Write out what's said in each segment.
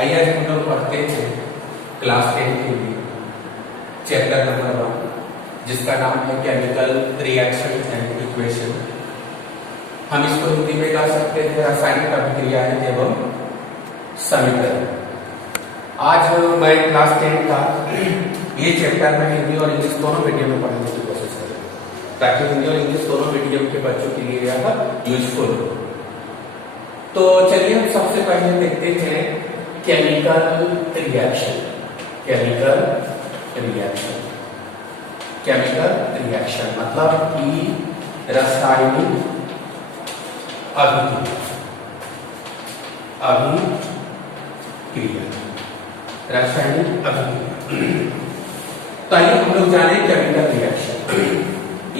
आइए आज हम लोग पढ़ते हैं क्लास 10 के लिए चैप्टर नंबर 1 जिसका नाम है केमिकल रिएक्शन एंड इक्वेशन। हम इसको हिंदी में कह सकते हैं रासायनिक अभिक्रियाएं एवं समीकरण। आज मैं क्लास 10 का ये चैप्टर में हिंदी और इंग्लिश दोनों मीडियम में पढ़ाने की कोशिश करेंगे ताकि हिंदी और इंग्लिश दोनों मीडियम के बच्चों के लिए यह यूजफुल हो। तो चलिए हम सबसे पहले देखते हैं chemical reaction. Chemical reaction, chemical reaction मतलब कि रासायनिक अभिक्रिया, अभिक्रिया, रासायनिक अभिक्रिया। तो आइए हम लोग जाने केमिकल रिएक्शन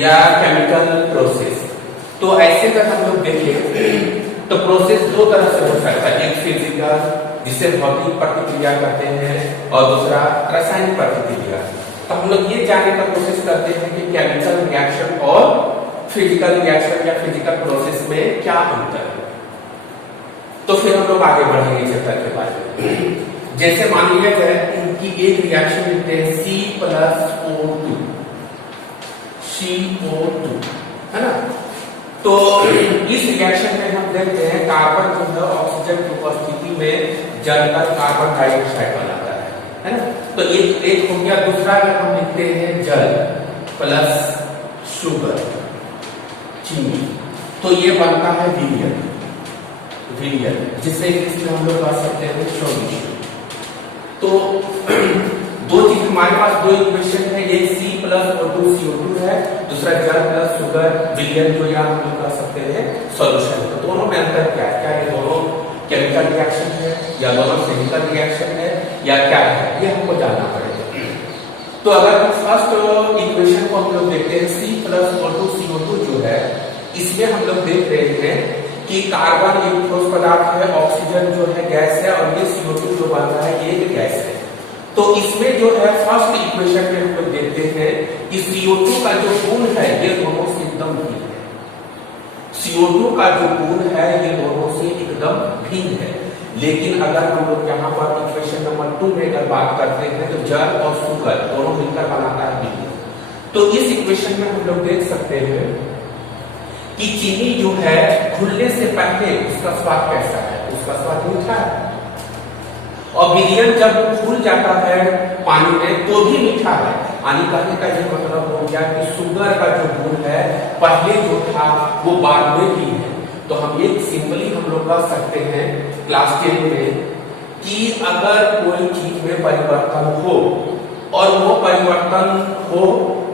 या केमिकल प्रोसेस। तो ऐसे अगर हम लोग देखें तो प्रोसेस दो तरह से हो सकता है, एक फिजिकल जिसे भौतिक प्रतिक्रिया कहते हैं और दूसरा रासायनिक प्रतिक्रिया। तो हम लोग ये जानने का कोशिश करते हैं कि केमिकल रिएक्शन और फिजिकल रिएक्शन या फिजिकल प्रोसेस में क्या अंतर है। तो फिर हम लोग आगे बढ़ेंगे चैप्टर के बारे में। जैसे मान लिया जाए कि एक रिएक्शन लिखते हैं C+O2, CO2 है ना। तो इस रिएक्शन में हम देखते हैं कार्बन जो है ऑक्सीजन की उपस्थिति में जलकर कार्बन डाइऑक्साइड बनाता है ना। तो एक हो गया। दूसरा अगर हम लिखते हैं जल प्लस शुगर, चीनी, तो ये बनता है विलियन, विलियन जिसे इसमें हम लोग कह सकते हैं सॉल्यूशन। तो दो चीज हमारे पास, दो इक्वेशन है, एक C+O2 CO2 है, दूसरा जल प्लस शुगर विलियन जो यहाँ हम लोग कह सकते हैं सॉल्यूशन। तो दोनों में अंतर क्या है? क्या ये दोनों केमिकल रिएक्शन है या दोनों फिजिकल रिएक्शन है या क्या है, ये हमको जानना पड़ेगा। तो अगर हम फर्स्ट इक्वेशन को हम लोग देखते हैं C+O2 CO2 जो है, इसमें हम लोग देख रहे हैं कि कार्बन एक ठोस पदार्थ है, ऑक्सीजन जो है गैस है और ये CO2 जो बन रहा है ये एक गैस है। तो इसमें जो है फर्स्ट इक्वेशन में हम लोग देखते हैं कि CO2 का जो गुण है ये दोनों से एकदम भिन्न है। CO2 का जो गुण है ये दोनों से एकदम भिन्न है। लेकिन अगर हम लोग यहाँ पर इक्वेशन नंबर 2 में अगर बात करते हैं तो जल और शुगर दोनों मिलकर बनाता है विलियन। तो इस इक्वेशन में हम लोग देख सकते हैं कि चीनी जो है घुलने से पहले उसका स्वाद कैसा है? उसका स्वाद मीठा है। और विलियन जब घुल जाता है पानी में तो भी मीठा है। यानी कहने का ये मतलब हो गया कि शुगर का जो गुण है पहले जो था वो बाद में भी है। तो हम एक सिंपली हम लोग कह सकते हैं क्लास 10 में कि अगर कोई चीज में परिवर्तन हो और वो परिवर्तन हो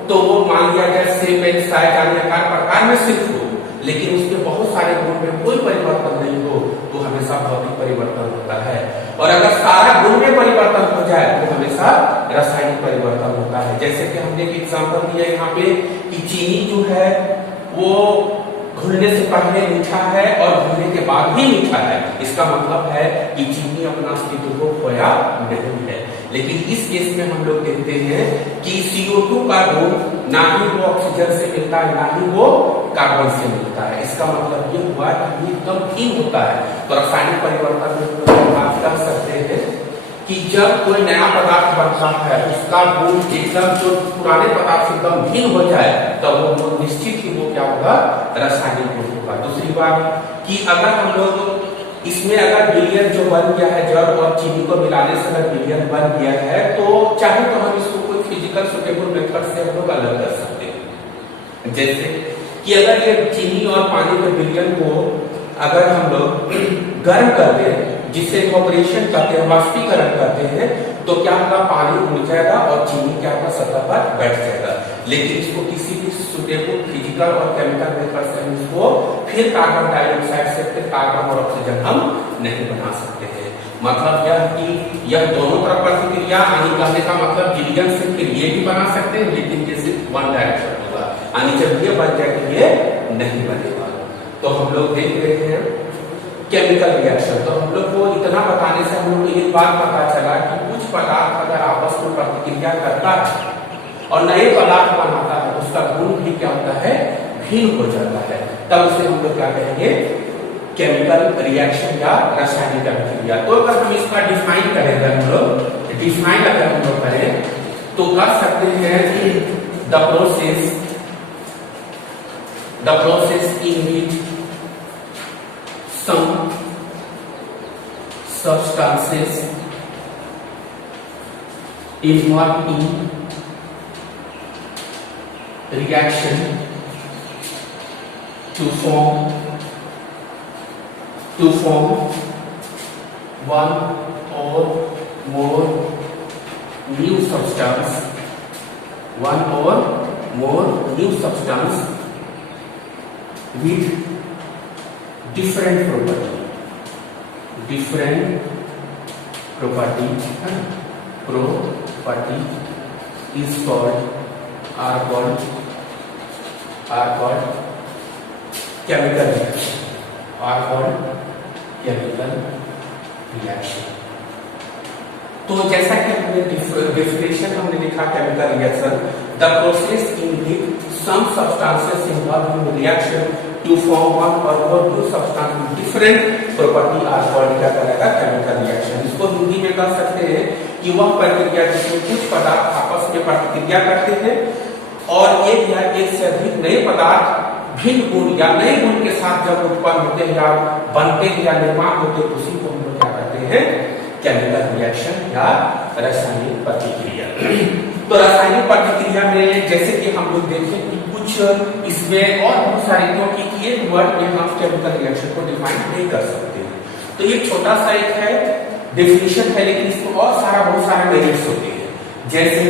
तो वो मान लिया जाए शेप एंड साइज आदि आकार प्रकार में सिर्फ हो, लेकिन उसके बहुत सारे गुण में कोई परिवर्तन नहीं हो तो हमेशा भौतिक परिवर्तन होता है। और अगर सारा गुण में परिवर्तन हो जाए तो हमेशा रासायनिक परिवर्तन होता है। जैसे कि हमने एक एग्जांपल दिया यहाँ पे कि चीनी जो है वो घुलने से पहले मीठा है और घुलने के बाद भी मीठा है। इसका मतलब है कि चीनी अपना अस्तित्व को खोया नहीं है। लेकिन इस केस में हम लोग देखते हैं कि CO2 का गुण ना ही वो ऑक्सीजन से मिलता है ना ही वो कार्बन से मिलता है। इसका मतलब ये हुआ कि ये एकदम भिन्न होता है। तो रासायनिक परिवर्तन में हम बात कर सकते हैं कि जब कोई नया पदार्थ बनता है उसका गुण एकदम जो पुराने पदार्थ से एकदम भिन्न हो जाए तो वो निश्चित ही वो क्या होगा? रासायनिक गुण होगा। दूसरी बात कि अगर हम लोग इसमें अगर विलियन जो बन गया है जल और चीनी को मिलाने से अगर विलियन बन गया है तो चाहे तो हम इसको कोई फिजिकल सुटेबल मेथड से हम लोग अलग कर सकते हैं। जैसे कि अगर ये चीनी और पानी के विलियन को अगर हम लोग गर्म कर दें जिससे इवेपोरेशन करते हैं, वाष्पीकरण करते हैं, तो क्या होगा? पानी उड़ जाएगा और चीनी क्या होगा? सतह पर बैठ जाएगा। लेकिन इसको किसी भी सुटेबल फिजिकल और केमिकल मेथड से हम इसको फिर कार्बन डाइऑक्साइड से फिर कार्बन और ऑक्सीजन हम नहीं बना सकते हैं। मतलब यह कि यह दोनों तरफ प्रतिक्रिया यानी कहने का मतलब विलियन से फिर ये भी बना सकते हैं, लेकिन ये सिर्फ वन डायरेक्शन होगा। यानी जब ये बन जाए तो ये नहीं बनेगा। तो हम लोग देख रहे हैं केमिकल रिएक्शन। तो हम लोग को इतना बताने से हम लोग को ये बात पता चला कि कुछ पदार्थ अगर आपस में प्रतिक्रिया करता है और नए पदार्थ बनाता है उसका गुण भी क्या होता है? भिन्न हो जाता है। तब उसे हम लोग क्या कहेंगे? केमिकल रिएक्शन या रासायनिक अभिक्रिया। तो अगर हम इसका डिफाइन करें, अगर हम लोग डिफाइन अगर हम लोग करें तो कर सकते हैं the process in which some substances involved in reaction to form one or more new substance, with different property is called chemical reaction। तो जैसा कि हमने डेफिनेशन हमने लिखा chemical reaction, the process in which some substances involve in reaction to form one or more two substance with different property are called क्या कहलाएगा chemical reaction. इसको हिंदी में कह सकते हैं कि वह प्रक्रिया जिसमें कुछ पदार्थ आपस में प्रतिक्रिया करते हैं और एक या एक से अधिक नए पदार्थ भिन्न गुण या नए गुण के साथ जब उत्पन्न होते हैं या बनते हैं या निर्माण होते हैं, उसी को हम लोग क्या कहते हैं केमिकल रिएक्शन या रासायनिक प्रतिक्रिया। तो रासायनिक प्रतिक्रिया में जैसे कि हम लोग देखें कि कुछ इसमें और बहुत सारे, क्योंकि एक वर्ड में हम केमिकल रिएक्शन को डिफाइन नहीं कर सकते। तो ये छोटा सा एक है डेफिनेशन है, लेकिन इसको और बहुत सारे मेरिट्स होते हैं। जैसे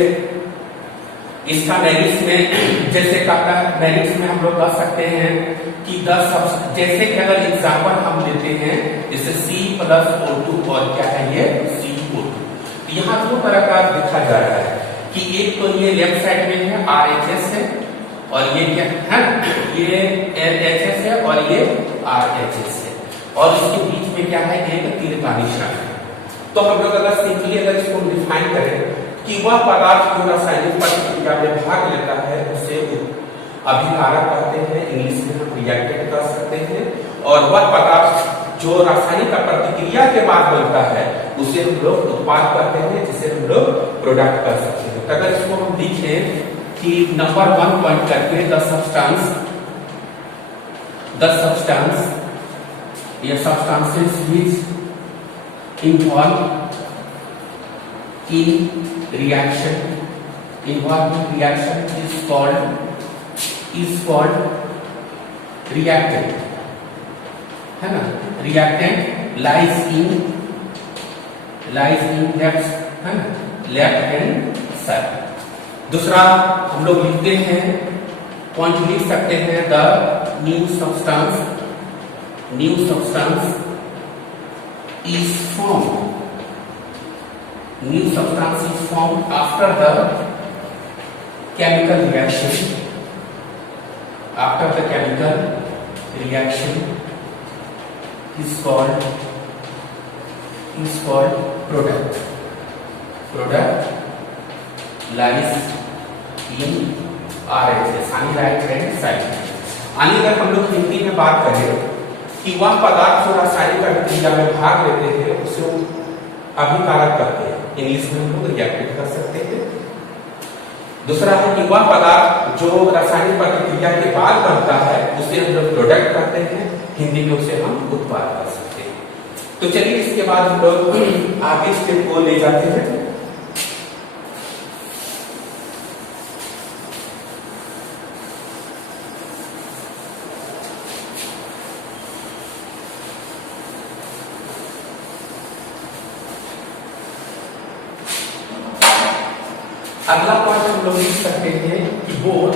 इसका मेरिट्स में जैसे मेरिट्स में हम लोग कह सकते हैं कि जैसे कि अगर एग्जाम्पल हम लेते हैं जैसे C+O2 और क्या है ये CO2, यहाँ दो तरह का देखा जा रहा है कि एक तो ये लेफ्ट साइड में है RHS है और ये क्या है ये LHS है और ये RHS है और इसके बीच में क्या है एक तीर का निशान है। तो हम लोग अगर सिंपली अगर इसको डिफाइन करें कि वह पदार्थ जो रासायनिक प्रतिक्रिया में भाग लेता है उसे अभिकारक कहते हैं, इंग्लिश में हम रिएक्टेंट कह सकते हैं, और वह पदार्थ जो रासायनिक प्रतिक्रिया के बाद बनता है उसे हम लोग उत्पाद कहते हैं, जिसे हम लोग प्रोडक्ट कर सकते हैं। तो अगर इसको हम लिखें कि नंबर 1 पॉइंट करके the substances which involve in reaction is called reactant, है ना। reactant lies in left hand side। दूसरा हम लोग लिखते हैं पॉइंट लिख सकते हैं the new substance is formed after the chemical reaction is called product lies in RHS right hand side. अगर हम लोग हिंदी में बात करें कि वह पदार्थ जो रासायनिक अभिक्रिया में भाग लेते हैं उसे अभिकारक करते हैं, इंग्लिश में हम लोग रिएक्टेंट कर सकते हैं। दूसरा है कि वह पदार्थ जो रासायनिक प्रतिक्रिया के बाद बनता है उसे हम लोग प्रोडक्ट करते हैं, हिंदी में उसे हम उत्पाद कर सकते हैं। तो चलिए इसके बाद हम लोग आगे स्टेप को ले जाते हैं। अगला पॉइंट हम लोग लिख सकते हैं कि both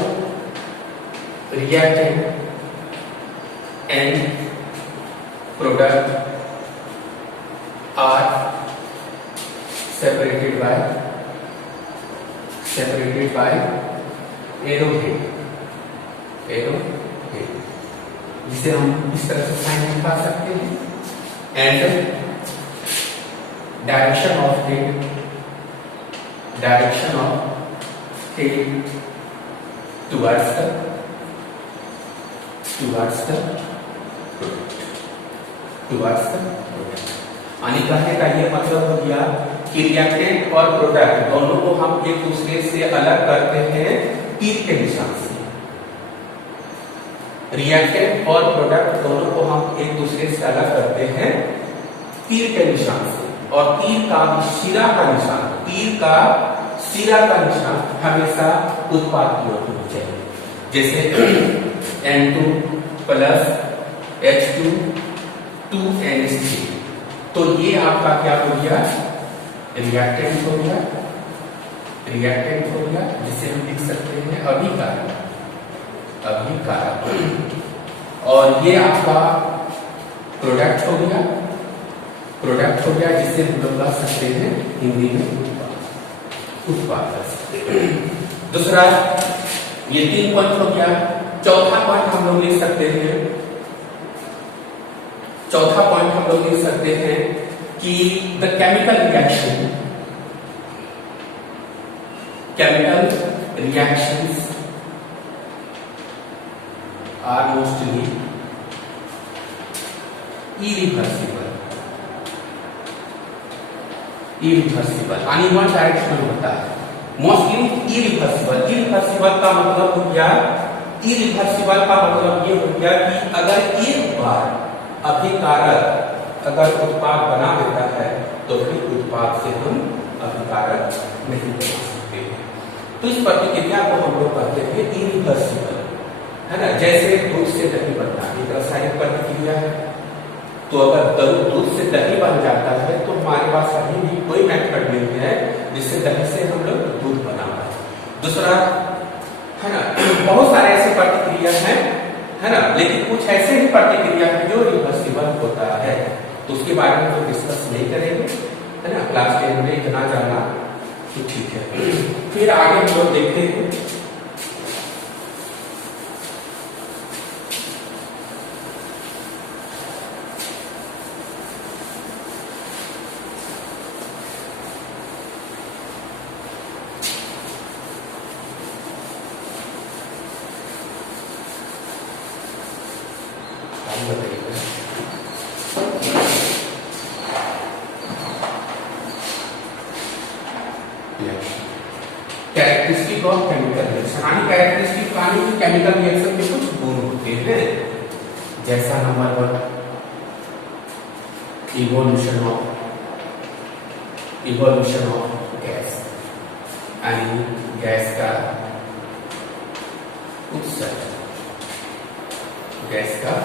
reactant and product are separated by arrowhead, जिसे हम इस तरह से साइन दिखा सकते हैं। And direction of head towards the product। Towards the product. यानी कहने का ये मतलब हो गया कि रिएक्टेंट और प्रोडक्ट दोनों को हम एक दूसरे से अलग करते हैं तीर के निशान से। रिएक्टेंट और प्रोडक्ट दोनों को हम एक दूसरे से अलग करते हैं तीर के निशान से, और तीर का सिरा का निशान, तीर का सिरा का निशान हमेशा उत्पाद की ओर होना चाहिए। जैसे N2 प्लस H2 2NH3, तो ये आपका क्या हो गया, रिएक्टेंट हो गया, रिएक्टेंट हो गया, जिसे हम लिख सकते हैं अभिकारक, अभिकारक। और ये आपका प्रोडक्ट हो गया, प्रोडक्ट हो गया, जिसे हम लोग कह सकते हैं हिंदी में उत्पादक। दूसरा ये 3 पॉइंट हो गया। चौथा पॉइंट हम लोग लिख सकते हैं, चौथा पॉइंट हम लोग लिख सकते हैं कि the chemical reaction, chemical reactions are mostly irreversible, irreversible यानी वन डायरेक्शनल होता है, मोस्टली इरिवर्सिबल। इरिवर्सिबल का मतलब हो गया, इरिवर्सिबल का मतलब ये हो गया कि अगर एक बार अभिकारक अगर उत्पाद बना देता है तो फिर उत्पाद से हम अभिकारक नहीं बना सकते हैं। तो इस प्रतिक्रिया को हम लोग कहते हैं इरिवर्सिबल, है ना। जैसे दूध से दही बनना एक रासायनिक प्रतिक्रिया है, तो अगर दूध से दही बन जाता है तो हमारे पास अभी भी कोई मेथड नहीं है जिससे दही से हम लोग दूध बना पाए। दूसरा, है ना, बहुत सारे ऐसे प्रतिक्रिया हैं, है ना, लेकिन कुछ ऐसे ही प्रतिक्रिया है जो रिवर्सिबल होता है, तो उसके बारे में तो डिस्कस नहीं करेंगे, है ना। क्लास 10 में इतना जाना तो ठीक है। फिर आगे हम लोग देखते हैं कैरेक्टरिस्टिक ऑफ केमिकल रिएक्शन। यानी कैरेक्टरिस्टिक यानी कि केमिकल रिएक्शन के कुछ गुण होते हैं, जैसा नंबर 1 इवोल्यूशन ऑफ गैस, यानी गैस का उत्सर्जन, गैस का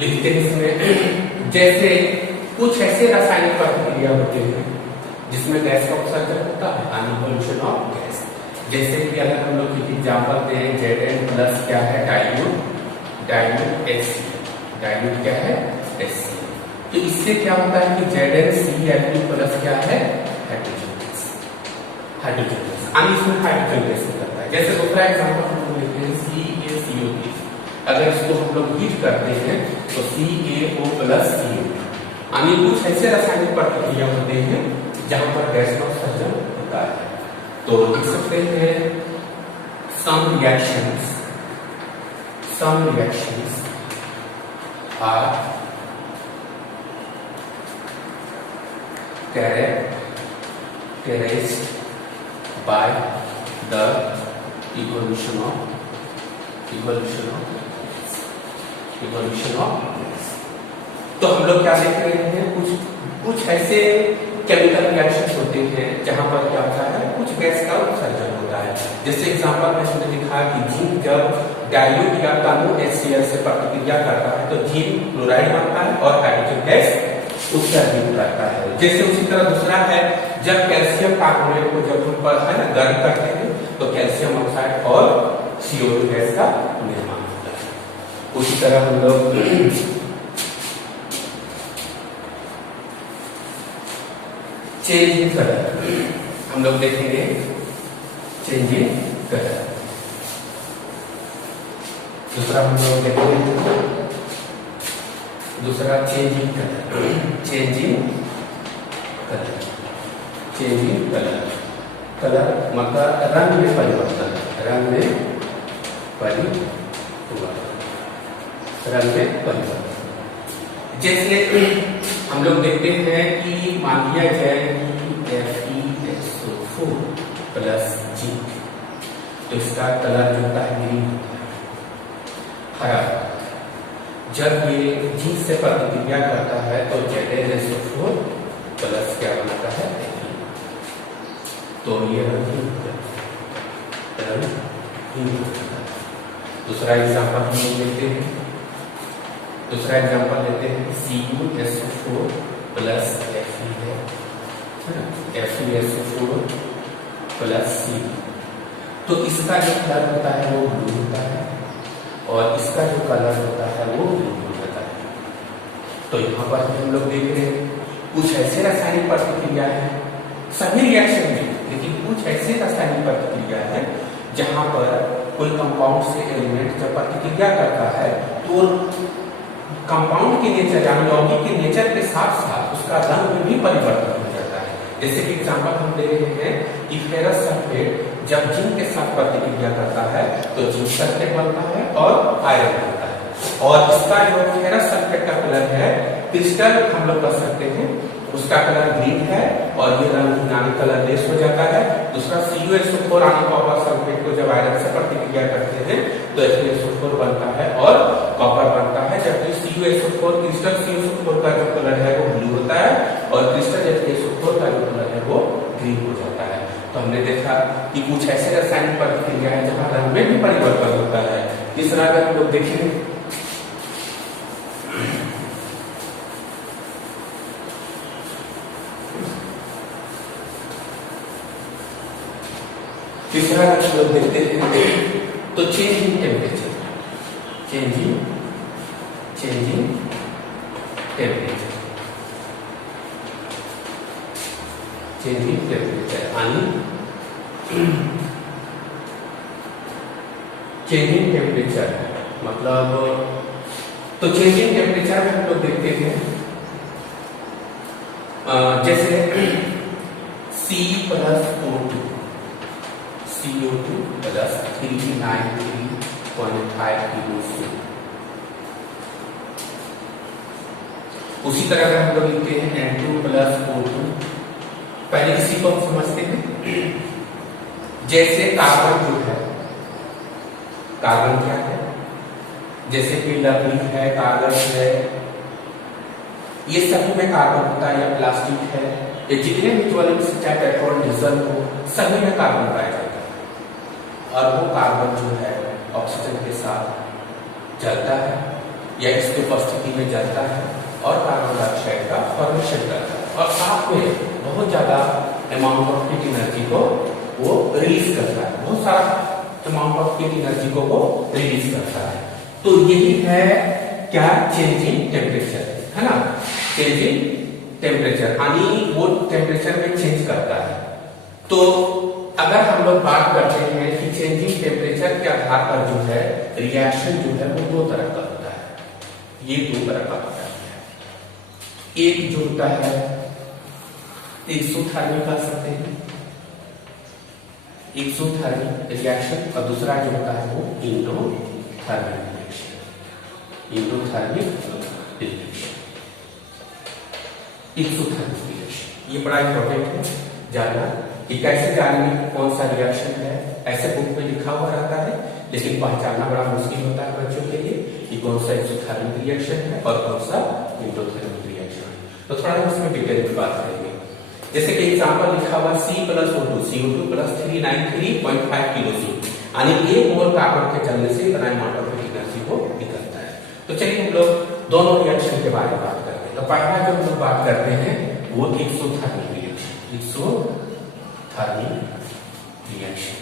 लिखते हैं इसमें, जैसे कुछ ऐसे रासायनिक प्रतिक्रिया होते हैं जिसमें गैस का उत्सर्जन होता है, इवोल्यूशन ऑफ गैस। जैसे कि अगर हम लोग एक एग्जांपल दें, Zn प्लस क्या है, डाइल्यूट HCl, डाइल्यूट क्या है, HCl। तो इससे क्या होता है कि ZnCl2 प्लस क्या है, हाइड्रोजन गैस, हाइड्रोजन गैस, यानी इसमें हाइड्रोजन गैस निकलता है। जैसे दूसरा एग्जांपल हम लोग लेते हैं CaCO3, अगर इसको हम लोग हीट करते हैं तो CaO प्लस CO, यानी कुछ ऐसे रासायनिक प्रतिक्रिया होते हैं जहां पर गैस का उत्सर्जन होता है। तो लिख सकते हैं some reactions are characterized by the evolution of तो हम लोग क्या देख रहे हैं, कुछ ऐसे केमिकल रिएक्शंस होते हैं जहां पर क्या होता है, कुछ गैस का उत्सर्जन होता है। जैसे एग्जांपल में हमने लिखा कि जिंक जब डाइल्यूट या कम HCl से प्रतिक्रिया करता है तो जिंक क्लोराइड बनता है और हाइड्रोजन गैस उत्सर्जित करता है। जैसे उसी तरह दूसरा है, जब कैल्शियम कार्बोनेट को जब हम है ना गर्म करते हैं तो कैल्शियम ऑक्साइड और CO2 गैस का निर्माण होता है। उसी तरह हम लोग चेंज इन कलर हम लोग देखेंगे, चेंज इन कलर। दूसरा हम लोग देखेंगे, दूसरा change in colour, change in colour, change in colour. Colour मतलब रंग में परिवर्तन, रंग में रंग में परिवर्तन। जैसे हम लोग देखते हैं कि मान लिया जाए कि FeSO4 प्लस G, तो इसका कलर जो होता है ग्रीन होता है, हरा। जब ये G से प्रतिक्रिया करता है तो ZnSO4 प्लस क्या बनाता है, तो ये रंग दूसरा एग्जांपल हम लोग लेते हैं। दूसरा एग्जांपल लेते हैं CuSO4 प्लस Fe है ना, FeSO4 प्लस C। तो इसका जो कलर होता है वो ब्लू होता है और इसका जो कलर होता है वो ग्रीन होता है। तो यहाँ पर हम लोग देख रहे हैं कुछ ऐसे रासायनिक प्रतिक्रिया है, सभी रिएक्शन में, लेकिन कुछ ऐसे रासायनिक प्रतिक्रिया है जहां पर कोई कंपाउंड से एलिमेंट जब प्रतिक्रिया करता है तो कंपाउंड के नेचर यानी यौगिक के नेचर के साथ साथ उसका रंग में भी परिवर्तन हो जाता है। जैसे कि एग्जांपल हम दे रहे हैं कि फेरस सल्फेट जब जिंक के साथ प्रतिक्रिया करता है तो जिंक सल्फेट बनता है और आयरन बनता है। और इसका जो फेरस सल्फेट का कलर है क्रिस्टल हम लोग कर सकते हैं, उसका कलर ग्रीन है और ये रंग यानी कलर लेस हो जाता है। दूसरा CuSO4 यानी कॉपर सल्फेट को जब आयरन से प्रतिक्रिया करते हैं तो FeSO4 बनता है और कॉपर बनता है, जबकि CuSO4 क्रिस्टल CuSO4 का जो कलर है वो ब्लू होता है और क्रिस्टल FeSO4 का जो कलर है वो ग्रीन हो जाता है। तो हमने देखा कि कुछ ऐसे रासायनिक प्रतिक्रिया है जहां रंग में भी परिवर्तन होता है। तीसरा अगर हम लोग देखें तीसरा अगर हम लोग देखते हैं तो changing temperature, changing temperature, changing temperature यानी चेंजिंग टेम्परेचर मतलब, तो चेंजिंग टेम्परेचर में हम लोग देखते हैं जैसे C plus O2 CO2 plus 393.5 kJ। उसी तरह अगर हम लोग लिखते हैं N2 प्लस O2, पहले इसी को हम समझते हैं। जैसे कार्बन जो है, कार्बन क्या है, जैसे कि लकड़ी है, कागज है, ये सभी में कार्बन होता है, या प्लास्टिक है, ये जितने भी ज्वलनशील चाहे पेट्रोल डीजल हो सभी में कार्बन पाया जाता है। और वो कार्बन जो है ऑक्सीजन के साथ जलता है या इसकी उपस्थिति में जलता है और कार्बन डाइऑक्साइड का फॉर्मेशन करता है और साथ में बहुत ज्यादा अमाउंट ऑफ हीट एनर्जी को वो रिलीज करता है, बहुत सारा अमाउंट ऑफ हीट एनर्जी को वो रिलीज करता है। तो यही है क्या, चेंजिंग टेम्परेचर है ना, चेंजिंग टेम्परेचर यानी वो टेम्परेचर में चेंज करता है। तो अगर हम लोग बात करते हैं कि चेंजिंग टेम्परेचर के आधार पर जो है रिएक्शन जो है वो दो तरह का होता है, ये दो तरह का होता है। एक जो होता है एक्सोथर्मिक कह सकते हैं, एक्सोथर्मिक रिएक्शन, और दूसरा जो होता है वो endothermic reaction, endothermic reaction, exothermic reaction. ये बड़ा इंपॉर्टेंट है जानना कि कैसे जानेंगे कौन सा रिएक्शन है। ऐसे बुक में लिखा हुआ रहता है लेकिन पहचानना बड़ा मुश्किल होता है बच्चों के लिए कि कौन सा एक्सोथर्मिक रिएक्शन है और कौन सा इंडोथर्मिक रिएक्शन है। तो थोड़ा हम इसमें डिटेल में बात करेंगे। जैसे कि एग्जांपल लिखा हुआ C plus O2 CO2 plus 393.5 kJ, यानी 1 मोल कार्बन के जलने से इतना अमाउंट ऑफ एनर्जी को निकलता है। तो चलिए हम लोग दोनों रिएक्शन के बारे में बात करते हैं। तो पहला जो हम लोग बात करते हैं वो एक्सोथर्मिक रिएक्शन, एक्सोथर्मिक रिएक्शन।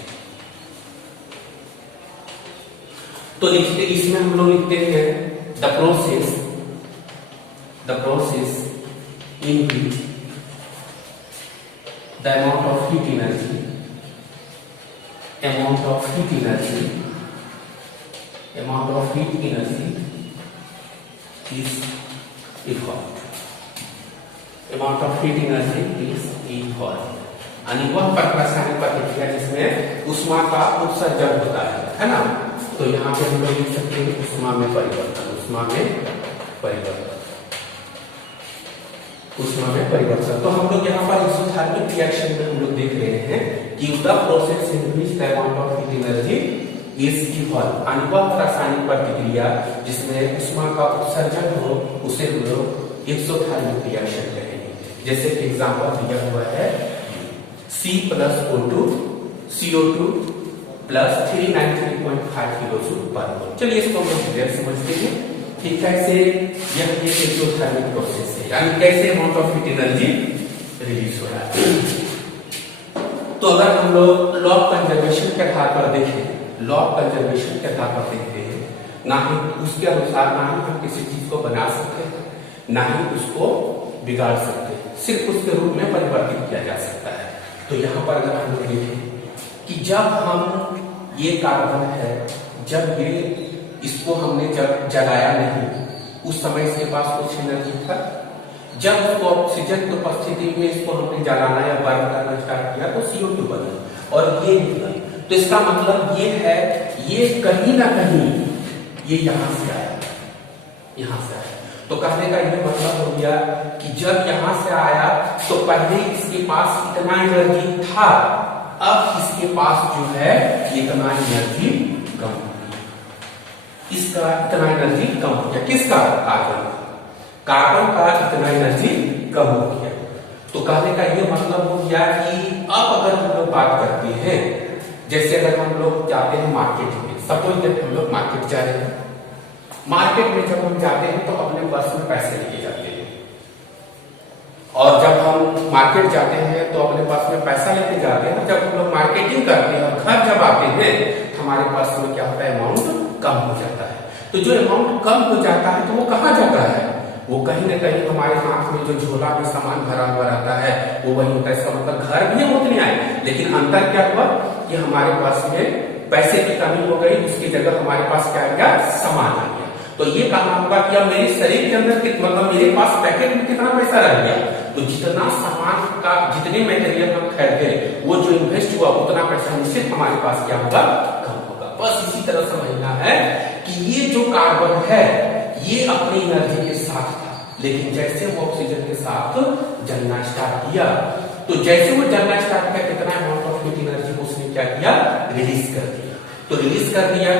तो लिखते इसमें हम लोग लिखते हैं the process in which the amount of heat energy is equal, यानी वह रासायनिक प्रतिक्रिया जिसमें ऊष्मा का उत्सर्जन होता है ना, तो यहाँ पे हम लोग लिख सकते हैं ऊष्मा में परिवर्तन, ऊष्मा में परिवर्तन, ऊष्मा में परिवर्तन। तो हम लोग यहाँ पर एक्सोथर्मिक रिएक्शन में हम लोग देख रहे हैं कि the process in which the amount of heat energy is given, वह रासायनिक प्रतिक्रिया जिसमें ऊष्मा का उत्सर्जन हो उसे हम लोग एक्सोथर्मिक रिएक्शन कहेंगे। जैसे कि एग्जांपल दिया हुआ है C+O2 CO2 प्लस 393.5 किलोजूल पर मोल। चलिए इसको हम क्लियर समझते हैं कि कैसे यह एक एक्सोथर्मिक प्रोसेस है, यानी कैसे amount of heat energy release हो रहा है। तो अगर हम लोग लॉ ऑफ कंजर्वेशन के आधार पर देखें, लॉ ऑफ कंजर्वेशन के आधार पर देखते हैं, ना ही उसके अनुसार ना ही हम किसी चीज को बना सकते हैं, ना ही उसको बिगाड़ सकते हैं, सिर्फ उसके रूप में परिवर्तित किया जा सकता है। तो यहाँ पर अगर हम लोग देखें कि जब हम ये कार्बन है, जब ये इसको हमने जब जलाया नहीं, उस समय इसके पास कुछ एनर्जी था। जब उसको ऑक्सीजन की उपस्थिति में इसको हमने जलाना या बर्न करना स्टार्ट किया तो CO2 बना और ये निकला। तो इसका मतलब ये है, ये कहीं ना कहीं ये यहां से आया, यहां से आया। तो कहने का ये मतलब हो गया कि जब यहां से आया तो पहले इसके पास इतना एनर्जी था, अब इसके पास जो है इतना एनर्जी कम हो गया, इसका इतना एनर्जी कम हो गया। किसका? कार्बन, कार्बन का इतना एनर्जी कम हो गया। तो कहने का ये मतलब हो गया कि अब अगर हम लोग बात करते हैं, जैसे अगर हम लोग जाते हैं मार्केट में, सपोज दैट हम लोग मार्केट जा रहे हैं, मार्केट में जब हम जाते हैं तो अपने पर्स में पैसे लेके जाते हैं, और जब हम मार्केट जाते हैं तो अपने पास में पैसा लेके जाते हैं। जब हम लोग मार्केटिंग करते हैं और घर जब आते हैं हमारे पास में क्या होता है, अमाउंट कम हो जाता है। तो जो अमाउंट कम हो जाता है तो वो कहाँ जाता है, वो कहीं ना कहीं हमारे हाथ में जो झोला में सामान भरा हुआ रहता है वो वही होता है। इसका मतलब घर भी हम उतने आए, लेकिन अंतर क्या हुआ कि हमारे पास में पैसे की कमी हो गई, उसकी जगह हमारे पास क्या आ गया, सामान आ गया। तो ये कहना होगा कि अब मेरे शरीर के अंदर मतलब मेरे पास पैकेट में कितना पैसा रह गया, तो जितना सामान का जितने मटेरियल हम खरीदे वो जो इन्वेस्ट हुआ उतना पैसा निश्चित हमारे पास क्या होगा, कम होगा। बस इसी तरह समझना है कि ये जो कार्बन है ये अपनी एनर्जी के साथ था, लेकिन जैसे वो ऑक्सीजन के साथ जलना स्टार्ट किया, तो जैसे वो जलना स्टार्ट किया कितना अमाउंट ऑफ हीट एनर्जी को उसने क्या किया, रिलीज कर दिया। तो रिलीज कर दिया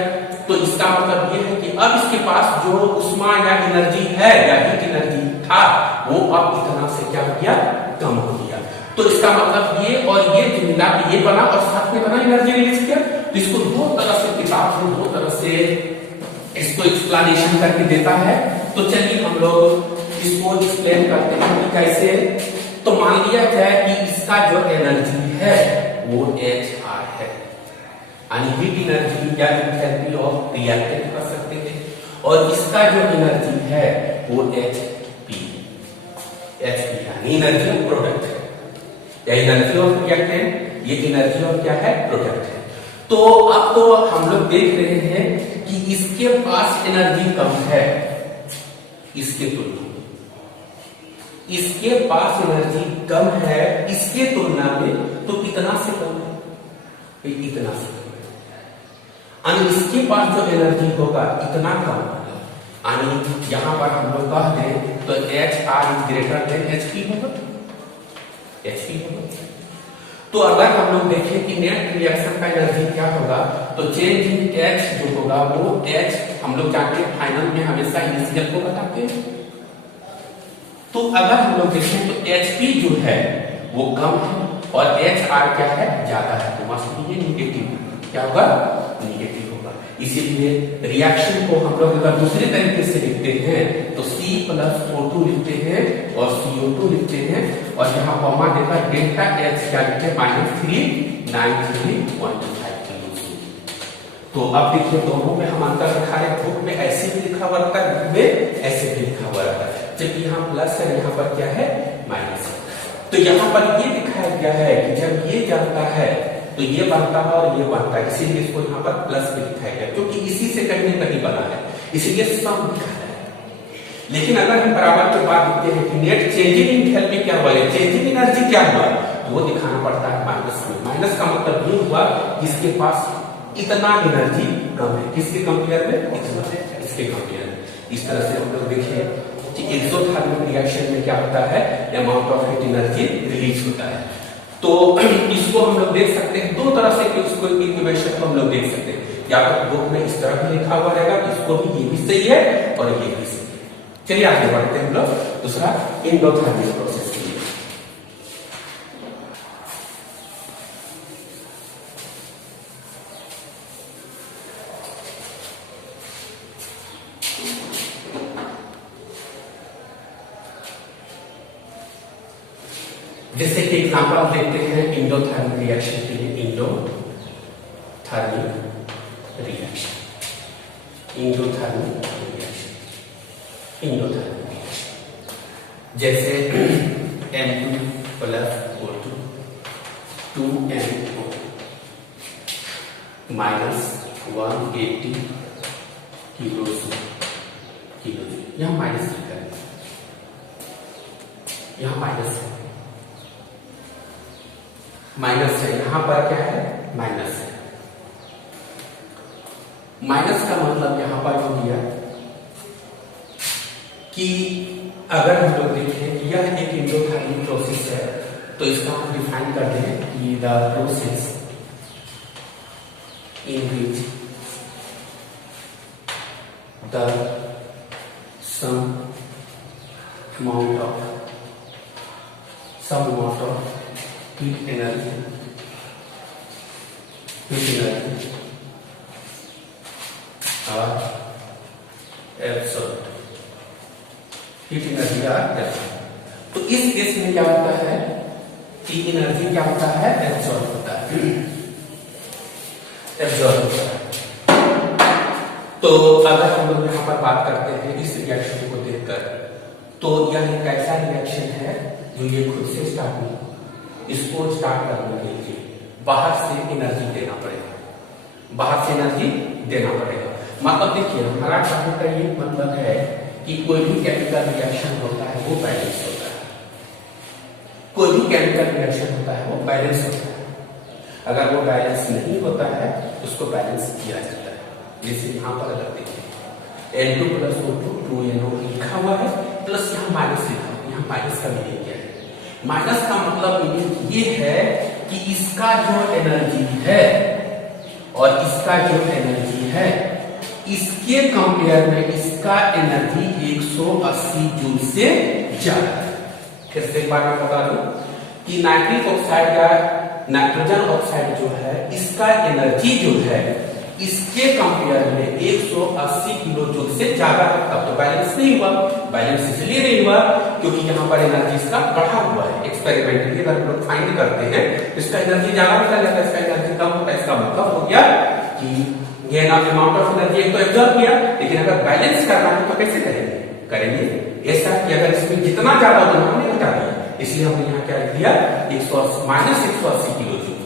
तो इसका मतलब ये है कि अब इसके पास जो उष्मा या एनर्जी है या हीट एनर्जी था वो अब इतना से क्या हो गया, कम हो गया। तो इसका मतलब ये और ये जो मिला ये बना और साथ में बना एनर्जी रिलीज किया। तो इसको दो तरह से किताब में दो तरह से इसको एक्सप्लेनेशन करके देता है। तो चलिए हम लोग इसको एक्सप्लेन करते हैं कि कैसे। तो मान लिया जाए कि इसका जो एनर्जी है वो HR है, यानी हीट एनर्जी या एंथैल्पी ऑफ रिएक्टेंट कर सकते हैं, और इसका जो एनर्जी है वो HP यानी एनर्जी ऑफ प्रोडक्ट है, या एनर्जी ऑफ रिएक्टेंट, ये एनर्जी ऑफ क्या है, प्रोडक्ट है। तो अब तो हम लोग देख रहे हैं कि इसके पास एनर्जी कम है इसके तुलना में, इसके पास एनर्जी कम है इसके तुलना में, तो कितना से कम है, इतना से कम है, यानी इसके पास जो एनर्जी होगा इतना कम होगा। यानी यहां पर हम लोग कह दें तो HR is greater than HP होगा, HP होगा। तो अगर हम लोग देखें कि नेट रिएक्शन का एनर्जी क्या होगा, तो चेंज इन H जो होगा वो H हम लोग जानते हैं फाइनल में हमेशा इनिशियल को बताते हैं। तो अगर हम लोग देखें तो HP जो है वो कम है और HR क्या है, ज्यादा है, तो मस्ट ये निगेटिव क्या होगा, निगेटिव होगा। इसीलिए रिएक्शन को हम लोग अगर दूसरे तरीके से लिखते हैं तो C+O2 लिखते हैं और CO2 लिखते हैं, और यहाँ कॉमा देखा डेल्टा H क्या लिखते हैं, -393.5 किलोजूल। तो अब देखिए दोनों में हम अंतर दिखा रहे हैं, बुक में ऐसे भी लिखा हुआ रहता है, बुक में ऐसे भी लिखा हुआ रहता है, जबकि यहाँ प्लस है यहाँ पर क्या है, माइनस है। तो यहाँ पर ये दिखाया गया है कि जब ये जलता है तो ये बनता है और ये बनता है, इसीलिए इसको यहाँ पर प्लस भी दिखाया गया, क्योंकि इसी से कहीं न कहीं बना है, इसीलिए सम दिखाया है। लेकिन अगर हम बराबर के बाद देखते हैं कि नेट चेंजिंग एंथैल्पी क्या हुआ, चेंजिंग एनर्जी क्या हुआ, तो वो दिखाना पड़ता है माइनस में। माइनस का मतलब ये हुआ इसके पास इतना एनर्जी कम है। किसके कंपेयर में? इतना, इसके कंपेयर में। इस तरह से हम लोग देखें कि एक्सोथर्मिक रिएक्शन में क्या होता है, amount of heat energy release होता है। तो इसको हम लोग देख सकते हैं दो तरह से, इसको इक्वेशन को हम लोग देख सकते हैं, या तो बुक में इस तरह भी लिखा हुआ रहेगा कि इसको भी, ये भी सही है और ये भी सही है। चलिए आगे बढ़ते हैं हम लोग दूसरा एंडोथर्मिक प्रोसेस के लिए। जैसे कि एग्जांपल देखते हैं एंडोथर्मिक रिएक्शन के लिए। Endothermic reaction, endothermic reaction, endothermic reaction जैसे N2 plus O2 2NO minus 180 kilojoule, यहां माइनस लिखा है, यहां माइनस है, माइनस है, यहां पर क्या है, माइनस है। माइनस का मतलब यहां पर हो गया कि अगर हम लोग देखें कि यह एक एंडोथर्मिक प्रोसेस है, तो इसका हम डिफाइन कर दें कि the process in which the some amount of heat energy are absorbed, heat energy are absorb. तो इस केस में क्या होता है कि एनर्जी क्या होता है, एब्सॉर्ब होता है, एब्सॉर्ब होता है। तो अगर हम लोग यहाँ पर बात करते हैं इस रिएक्शन को देखकर, तो यह एक ऐसा रिएक्शन है जो ये खुद से स्टार्ट नहीं, इसको स्टार्ट करने के लिए बाहर से एनर्जी देना पड़ेगा, बाहर से एनर्जी देना पड़ेगा। मतलब देखिए हमारा कहने का ये मतलब है कि कोई भी केमिकल रिएक्शन होता है वो बैलेंस होता है, कोई भी केमिकल रिएक्शन होता है वो बैलेंस होता है। अगर वो बैलेंस नहीं होता है उसको बैलेंस किया जाता है। जैसे यहाँ पर अगर देखिए N2 प्लस O2 2NO लिखा हुआ है, प्लस यहाँ माइनस लिखा हुआ है, यहाँ माइनस का मीनिंग क्या है, माइनस का मतलब मीनिंग ये है कि इसका जो एनर्जी है और इसका जो एनर्जी है, इसके कंपेयर में इसका एनर्जी 180 जूल से ज्यादा है। फिर से एक बार मैं बता दूं कि नाइट्रिक ऑक्साइड या नाइट्रोजन ऑक्साइड जो है, इसका एनर्जी जो है इसके कंपेयर में 180 किलो जूल से ज्यादा है। तब तो बैलेंस नहीं हुआ, बैलेंस इसलिए नहीं हुआ क्योंकि यहाँ पर एनर्जी इसका बढ़ा हुआ है। एक्सपेरिमेंटली अगर हम लोग फाइंड करते हैं तो इसका एनर्जी ज्यादा निकल जाता है, इसका एनर्जी कम होता है। इसका मतलब हो गया कि ये अमाउंट ऑफ एनर्जी एक तो एब्जॉर्ब किया, लेकिन अगर बैलेंस करना है तो कैसे करेंगे ऐसा कि अगर इसमें जितना ज्यादा होगा हमने घटा दिया, इसलिए हमने यहाँ क्या लिख दिया, 180 माइनस 180 किलो जूल।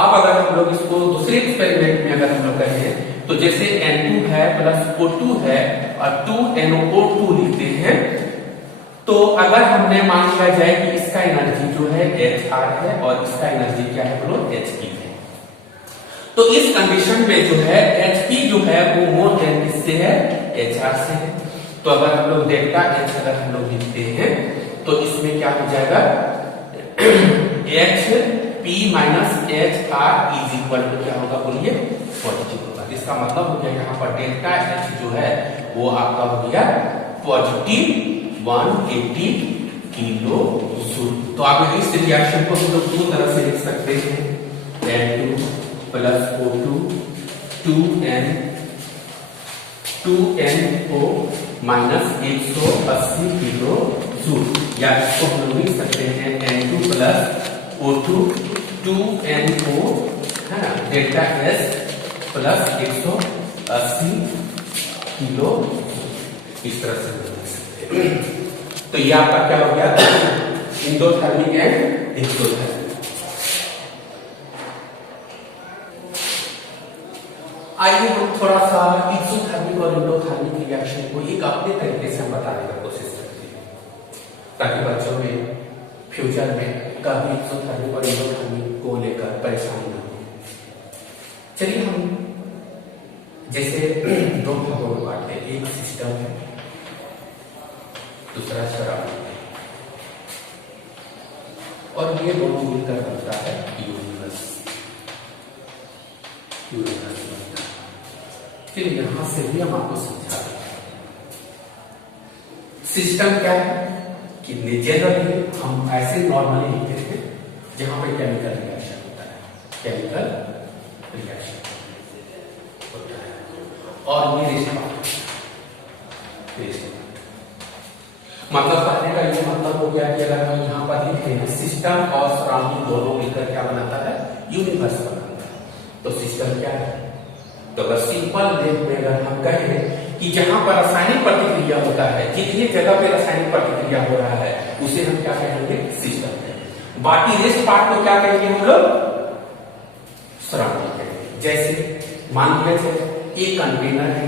अब अगर हम लोग इसको दूसरे एक्सपेरिमेंट में अगर हम लोग कहें तो जैसे N2 है प्लस O2 है और 2NO2 लिखते हैं, तो अगर हमने मान लिया जाए कि इसका एनर्जी जो है HR है और इसका एनर्जी क्या है बोलो HP है, तो इस कंडीशन में जो है HP जो है वो मोर देन किससे है, HR से है। तो अगर हम लोग डेल्टा H अगर हम लोग लिखते हैं तो इसमें क्या हो जाएगा, HP minus HR is equal to क्या होगा बोलिए, पॉजिटिव होगा। इसका मतलब हो गया यहाँ पर डेल्टा H जो है वो आपका हो गया पॉजिटिव 180 किलो जूल। तो आप इस रिएक्शन को हम लोग दो तरह से लिख सकते हैं, N2 plus O2 2NO minus 180 kilo joule, या इसको हम लोग लिख सकते हैं N2 प्लस O2 2NO है ना डेल्टा S प्लस 180 किलो, इस तरह से लिख सकते हैं। तो ये आपका क्या हो गया, एंडोथर्मिक एंड एक्सोथर्मिक। आइए हम थोड़ा सा एक्सोथर्मिक और एंडोथर्मिक रिएक्शन को एक अपने तरीके से हम बताने की कोशिश करते हैं, ताकि बच्चों में फ्यूचर में कभी एक्सोथर्मिक और एंडोथर्मिक को लेकर परेशानी न हो। चलिए हम जैसे दो भागों में बांटे, एक सिस्टम है, दूसरा सराउंडिंग है, और ये दोनों मिलकर बनता है यूनिवर्स। फिर यहां से भी हम आपको समझा दें सिस्टम क्या है कि जनरली हम ऐसे नॉर्मली लिखते हैं जहां पे केमिकल रिएक्शन होता है, केमिकल रिएक्शन होता है, और ये मतलब कहने का ये मतलब हो गया कि अगर हम यहाँ पर लिखते हैं सिस्टम और सराउंडिंग दोनों मिलकर क्या बनाता है, यूनिवर्स बनाता है। तो सिस्टम क्या है, तो अगर सिंपल वे में अगर हम कहें कि जहां पर रासायनिक प्रतिक्रिया होता है, जितनी जगह पे रासायनिक प्रतिक्रिया हो रहा है उसे हम क्या कहेंगे, सिस्टम कहेंगे। बाकी रेस्ट पार्ट को क्या कहेंगे हम लोग, सराउंडिंग कहेंगे। जैसे मान लीजिए एक कंटेनर है,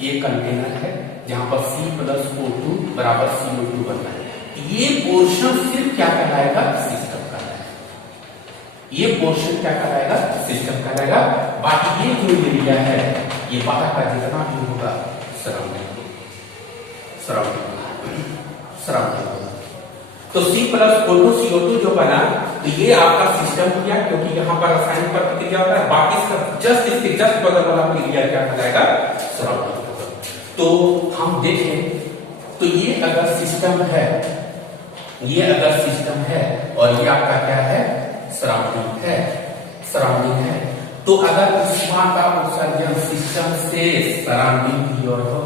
ये कंटेनर है जहां पर C+O2 बराबर CO2 बनना है। ये पोर्शन सिर्फ क्या कहलाएगा, सिस्टम कहलाएगा। ये पोर्शन क्या कहलाएगा, सिस्टम कहलाएगा। बाकी ये जो एरिया है, ये बाहर का जितना भी होगा सराउंडिंग होगा। तो C+O2 CO2 जो बना, तो ये आपका सिस्टम हो गया, क्योंकि यहाँ पर रासायनिक प्रतिक्रिया होता है। बाकी सब इसके जस्ट बगल वाला एरिया क्या कहलाएगा, सराउंडिंग होगा। तो हम देखें तो ये अगर सिस्टम है, ये अगर सिस्टम है और ये आपका क्या है, सराउंडिंग है, तो अगर ऊष्मा का उत्सर्जन सिस्टम से सराउंडिंग की ओर हो,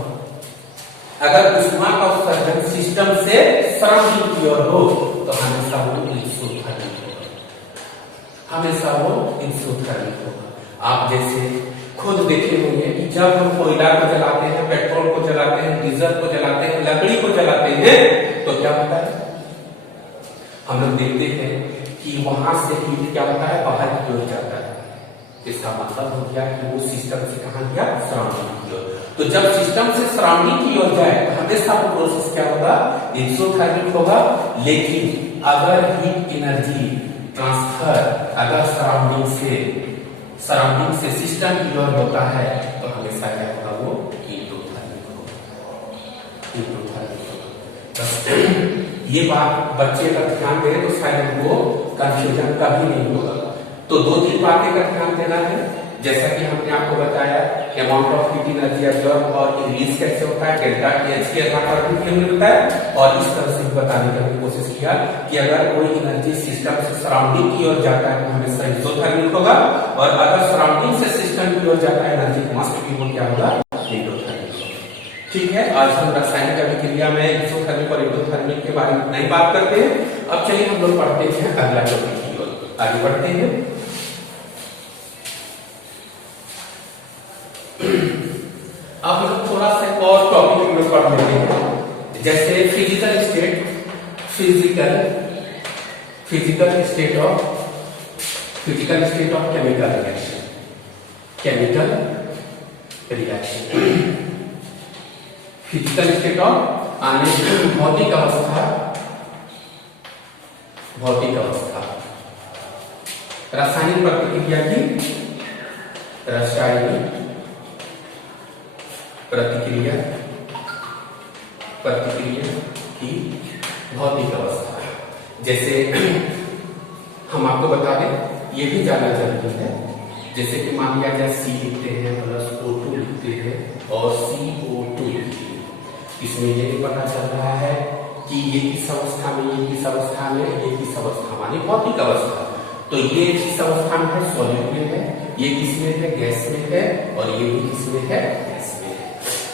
अगर ऊष्मा का उत्सर्जन सिस्टम से सराउंडिंग की ओर हो, तो हमेशा वो इंसोथर्मिक होगा, हमेशा वो इंसोथर्मिक होगा। आप जैसे खुद देखे होंगे कि जब हम कोयला को जलाते हैं, पेट्रोल को जलाते हैं, डीजल को जलाते हैं, लकड़ी को जलाते हैं, तो क्या होता है, हम लोग देखते हैं कि वहां से हीट क्या होता है, बाहर की ओर जाता है। इसका मतलब हो गया कि वो सिस्टम से कहां गया, सराउंडिंग की ओर। तो जब सिस्टम से सराउंडिंग की ओर जाए तो हमेशा वो प्रोसेस क्या होगा, एक्सोथर्मिक होगा। लेकिन अगर हीट एनर्जी ट्रांसफर अगर सराउंडिंग से सिस्टम की ओर होता है तो हमेशा क्या होगा, वो इंडोथर्मिक होगा। ये बात बच्चे का ध्यान दें तो शायद वो कंफ्यूजन कभी नहीं होगा। तो दो तीन बातें का ध्यान देना है, जैसा कि हमने आपको बताया amount of heat energy absorb और रिलीज कैसे होता है, डेल्टा H के आधार पर भी हमने बताया, और इस तरह से बताने का भी कोशिश किया कि अगर कोई एनर्जी सिस्टम से सराउंडिंग की ओर जाता है तो हमेशा एक्सोथर्मिक होगा, और अगर सराउंडिंग से सिस्टम की ओर जाता है एनर्जी मस्ट बी वो क्या होगा, एंडोथर्मिक होगा। ठीक है, आज हम रासायनिक अभिक्रिया में एक्सोथर्मिक और एंडोथर्मिक के बारे में नहीं बात करते हैं। अब चलिए हम लोग पढ़ते हैं अगला टॉपिक की ओर, आगे बढ़ते हैं। अब हम लोग थोड़ा सा और टॉपिक हम लोग पढ़ लेते हैं, जैसे physical state of chemical reaction, physical state of आने भौतिक अवस्था, रासायनिक प्रतिक्रिया की भौतिक अवस्था। जैसे हम आपको बता दें, ये भी जानना जरूरी है, जैसे कि मान लिया जाए C लिखते हैं +O2 लिखते हैं और CO2 लिखते हैं, इसमें ये नहीं पता चल रहा है कि ये किस अवस्था में, ये किस अवस्था में, ये किस अवस्था मानी भौतिक अवस्था। तो ये किस अवस्था में है, सॉलिड में है, ये किसमें है, गैस में है, और ये भी किसमें है, गैस में है।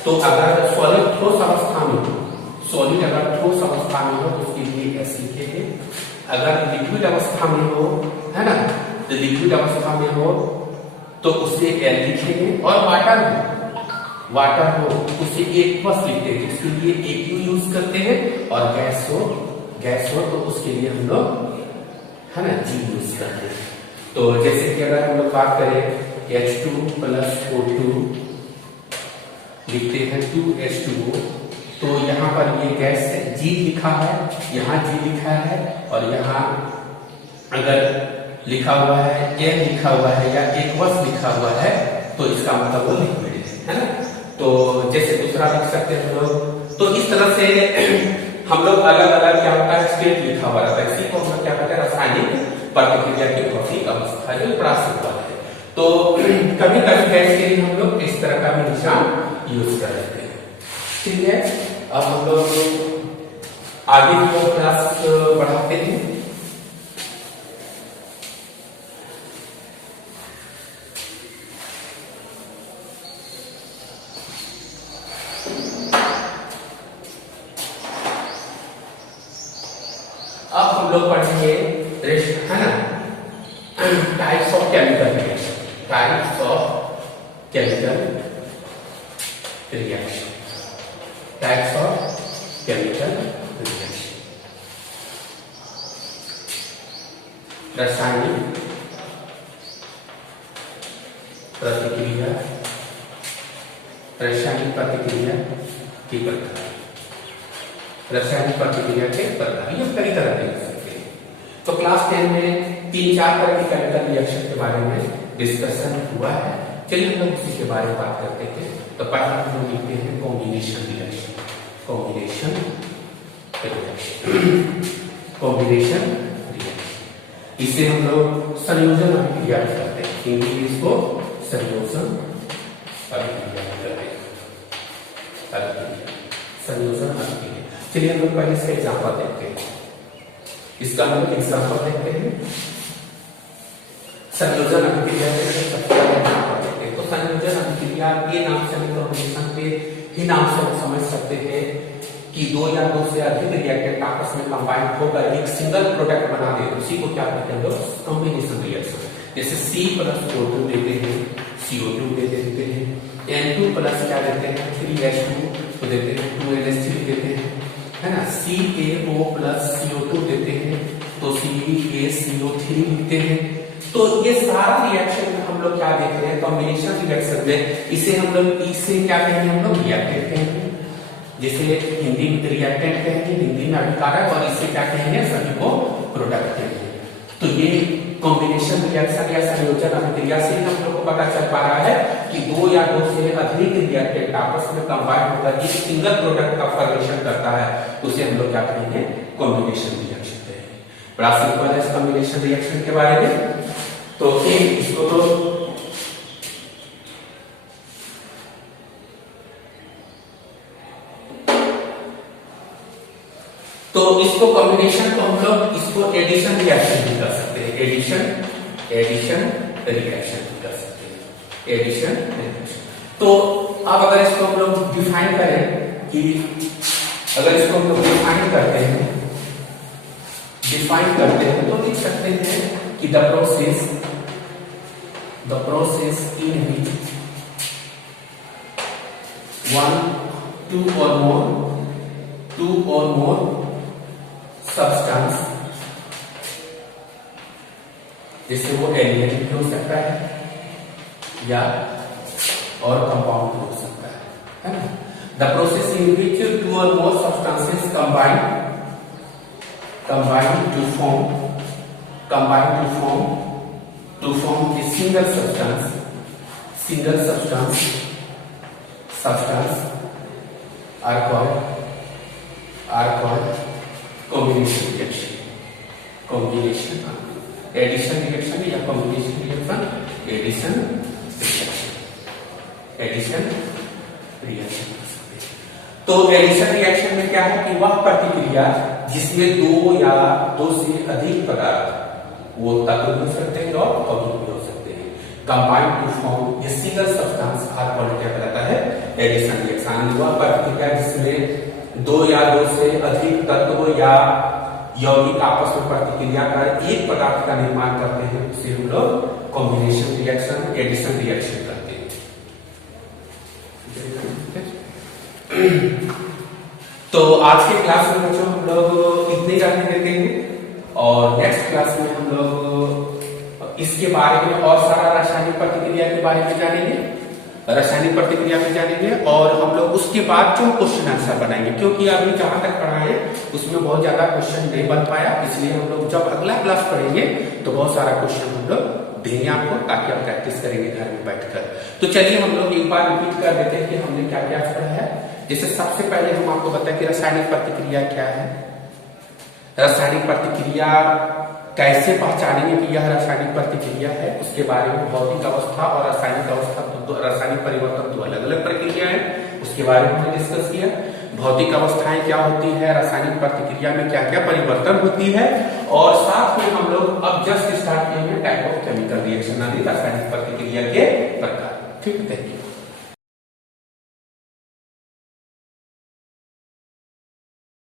तो अगर सॉलिड ठोस अवस्था में हो, सॉलिड अगर ठोस अवस्था में हो तो उसके लिए S लिखेंगे, अगर लिक्विड अवस्था में हो, है ना, तो लिक्विड अवस्था में हो तो उसे L लिखेंगे, और वाटर हो उसे Aqueous लिखते हैं, उसके लिए AQ यूज करते हैं, और गैस हो तो उसके लिए हम लोग, है ना, G यूज करते हैं। तो जैसे कि अगर हम लोग बात करें H2+O2 लिखते हैं 2H2O, तो यहाँ पर ये गैस है, G लिखा है, यहाँ G लिखा है, और यहाँ अगर लिखा हुआ है N लिखा हुआ है या एक्वस लिखा हुआ है, तो इसका मतलब वो लिक्विड है। है ना। तो जैसे दूसरा लिख सकते हैं हम लोग, तो इस तरह से हम लोग अलग अलग क्या होता है स्टेट लिखा हुआ रहता है, इसी को हम लोग क्या कहते हैं रासायनिक प्रतिक्रिया की भौतिक अवस्था, जो बड़ा सिंपल है। तो कभी कभी गैस के लिए हम लोग इस तरह का भी निशान यूज कर लेते हैं। ठीक है, अब हम लोग आगे की ओर क्लास बढ़ाते हैं। अब हम लोग पढ़ेंगे है ना types of chemical reaction, types of chemical reaction, types of chemical reaction. रासायनिक प्रतिक्रिया, रासायनिक प्रतिक्रिया की प्रकार, रासायनिक प्रतिक्रिया के प्रकार, ये कई तरह के हो सकते हैं। तो क्लास 10 में 3-4 तरह की केमिकल रिएक्शन के बारे में डिस्कशन हुआ है। चलिए हम लोग उसी के बारे में बात करते हैं। तो पहला हम लोग लिखते हैं combination reaction, combination reaction, combination reaction. इसे हम लोग संयोजन अभिक्रिया कहते हैं, हिंदी में इसको संयोजन अभिक्रिया कहते हैं, संयोजन अभिक्रिया। चलिए हम लोग पहले इसका एग्जाम्पल देखते हैं, इसका हम लोग एग्जाम्पल देखते हैं। संयोजन अभिक्रिया के सबसे पहले एग्जाम्पल देखते हैं। तो संयोजन अभिक्रिया के नाम से हम कॉम्बिनेशन के ही नाम से हम समझ सकते हैं कि दो या दो से अधिक रिएक्टेंट आपस में कंबाइन होकर एक सिंगल प्रोडक्ट बना दे, उसी को क्या कहते हैं लोग कॉम्बिनेशन रिएक्शन। जैसे C+O2 देते हैं, CO2 दे देते हैं, N2 प्लस क्या देते हैं 3H2 तो देते हैं, 2NH3 देते हैं, है ना। CaO प्लस CO2 देते हैं तो CaCO3 लिखते हैं। तो ये सारा रिएक्शन में हम लोग क्या देख रहे हैं कॉम्बिनेशन रिएक्शन में, इसे हम लोग इसे क्या कहेंगे हम लोग रिएक्टेंट कहेंगे, जैसे हिंदी में रिएक्टेंट कहेंगे, हिंदी में अभिकारक, और इसे क्या कहेंगे सभी को प्रोडक्ट कहेंगे। तो ये कॉम्बिनेशन रिएक्शन या संयोजन अभिक्रिया से हम लोग को पता चल पा रहा है कि दो या दो से अधिक रिएक्टेंट आपस में कंबाइन होकर एक सिंगल प्रोडक्ट का फॉर्मेशन करता है, उसे हम लोग क्या कहेंगे कॉम्बिनेशन रिएक्शन कहेंगे। बड़ा सिंपल है इस कॉम्बिनेशन रिएक्शन के बारे में। तो इसको तो इसको कॉम्बिनेशन को हम लोग इसको एडिशन रिएक्शन भी कर सकते हैं, एडिशन रिएक्शन भी कर सकते हैं, एडिशन रिएक्शन। तो अब अगर इसको हम लोग डिफाइन करें कि अगर इसको हम लोग डिफाइन करते हैं तो लिख सकते हैं कि the process in which two or more substance, जैसे वो एलिमेंट भी हो सकता है या और कंपाउंड भी हो सकता है ना। The process in which two or more substances combine to form a single substance are called combination reaction, addition reaction या combination reaction, addition reaction। तो एडिशन रिएक्शन में क्या है कि वह प्रतिक्रिया जिसमें दो या दो से अधिक पदार्थ वो तत्व हो सकते हैं और अणु भी हो सकते हैं, combine to form a single substance are called क्या कहलाता है एडिशन रिएक्शन। वह प्रतिक्रिया जिसमें दो या दो से अधिक तत्व या यौगिक आपस में प्रतिक्रिया कर एक पदार्थ का निर्माण करते हैं, उसे हम लोग कॉम्बिनेशन रिएक्शन, एडिशन रिएक्शन करते हैं। तो आज के क्लास में बच्चों हम लोग इतने जाने देते हैं और नेक्स्ट क्लास में हम लोग इसके बारे में और सारा रासायनिक प्रतिक्रिया के बारे में जानेंगे, रासायनिक प्रतिक्रिया में जानेंगे और हम लोग उसके बाद जो क्वेश्चन आंसर बनाएंगे, क्योंकि अभी जहां तक पढ़ा है उसमें बहुत ज्यादा क्वेश्चन नहीं बन पाया, इसलिए हम लोग जब अगला क्लास पढ़ेंगे तो बहुत सारा क्वेश्चन हम लोग देंगे आपको, ताकि आप प्रैक्टिस करेंगे घर में बैठकर। तो चलिए हम लोग एक बार रिपीट कर देते हैं कि हमने क्या क्या पढ़ा है। जैसे सबसे पहले हम आपको बताएं कि रासायनिक प्रतिक्रिया क्या है, रासायनिक प्रतिक्रिया कैसे पहचानेंगे कि यह रासायनिक प्रतिक्रिया है, उसके बारे में भौतिक अवस्था और रासायनिक अवस्था रासायनिक परिवर्तन दो अलग अलग प्रक्रिया है, उसके बारे में हमने डिस्कस किया। भौतिक अवस्थाएं क्या होती है, रासायनिक प्रतिक्रिया में क्या क्या परिवर्तन होती है, और साथ में हम लोग अब जस्ट स्टार्ट किए हैं टाइप ऑफ केमिकल रिएक्शन, यानी रासायनिक प्रतिक्रिया के प्रकार। ठीक है।